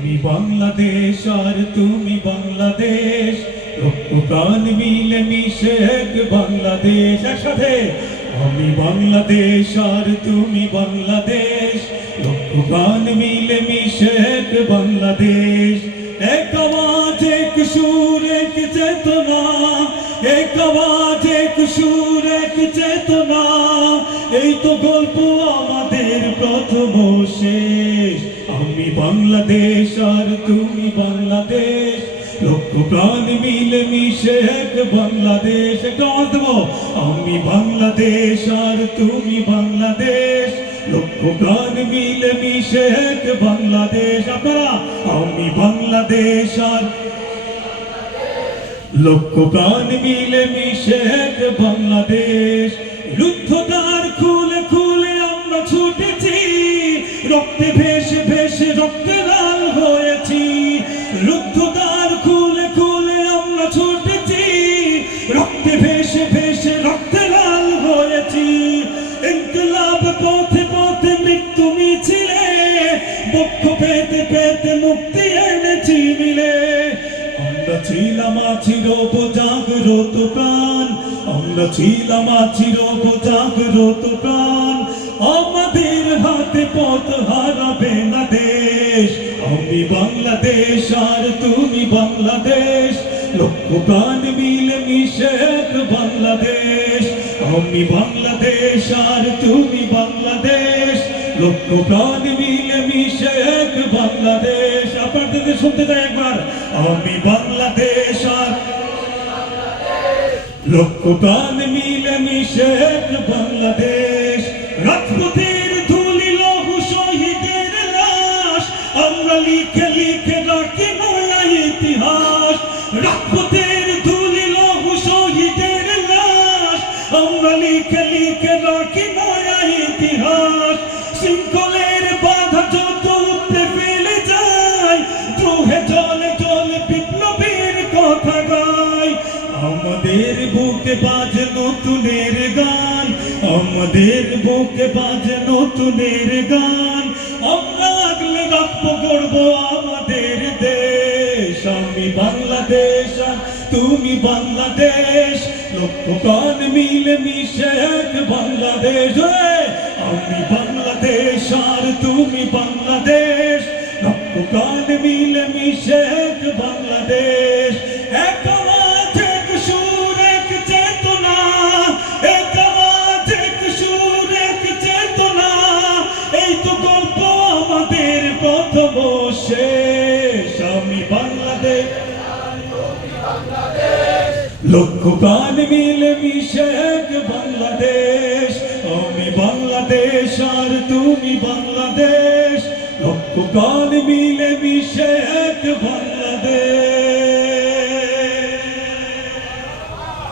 আমি বাংলাদেশ আর তুমি বাংলাদেশ। রক্ত প্রাণ মিলে মিশে এক বাংলাদেশ একসাথে। আমি বাংলাদেশ আর তুমি বাংলাদেশ। রক্ত প্রাণ মিলে মিশে এক বাংলাদেশ। এক আওয়াজ, এক সুর, এক চেতনা। এক আওয়াজ, এক সুর, এক চেতনা। এই তো গল্প আমাদের প্রথম শেষ। বাংলাদেশ আর তুমি বাংলাদেশ। লক্ষ প্রাণ মিলে মিশে এক বাংলাদেশ। আমি বাংলাদেশ আর তুমি বাংলাদেশ। লক্ষ প্রাণ মিলে মিশে এক বাংলাদেশ। আপনারা, আমি বাংলাদেশ আর লক্ষ প্রাণ মিলে মিশে এক বাংলাদেশ। রুদ্ধদ্বার খুলে খুলে আমরা ছুটেছি, রক্তে পেতে মুক্তি এনেছি মিলে। আমরা ছিলাম, আছির জাগ্রত প্রাণ। আমরা ছিলাম, আছির জাগ্রত প্রাণ। আমাদের হাতে পথ হারাবে না দেশ। আমি বাংলাদেশ, আর তুমি বাংলাদেশ। লক্ষ প্রাণ মিলে মিশে বাংলাদেশ। আমি বাংলাদেশ, আর তুমি বাংলাদেশ। লক্ষ প্রাণ বাংলাদেশ আপনাদের শুনতে চাই একবার, আমি বাংলাদেশ আর লক্ষ প্রাণ মিলে মিশে বাংলাদেশ। রাজপথের ধুলি লহু শহীদের লাশ, আমরা লিখে লিখে রাখি ইতিহাস। রাজপথের আমাদের বুকে বাজে নতুনের গান আমাদের বুকে বাজে নতুনের গান আমরা আগলে রাখব গর্ব আমাদের দেশ, আমি বাংলাদেশ তুমি বাংলাদেশ লক্ষ প্রাণ মিলে মিশে এক বাংলাদেশ। আমি বাংলাদেশ, আর তুমি বাংলাদেশ প্রথম শেষ আমি বাংলাদেশ। লক্ষ প্রাণ মিলে মিশে বাংলাদেশ। আমি বাংলাদেশ আর তুমি বাংলাদেশ। লক্ষ প্রাণ মিলে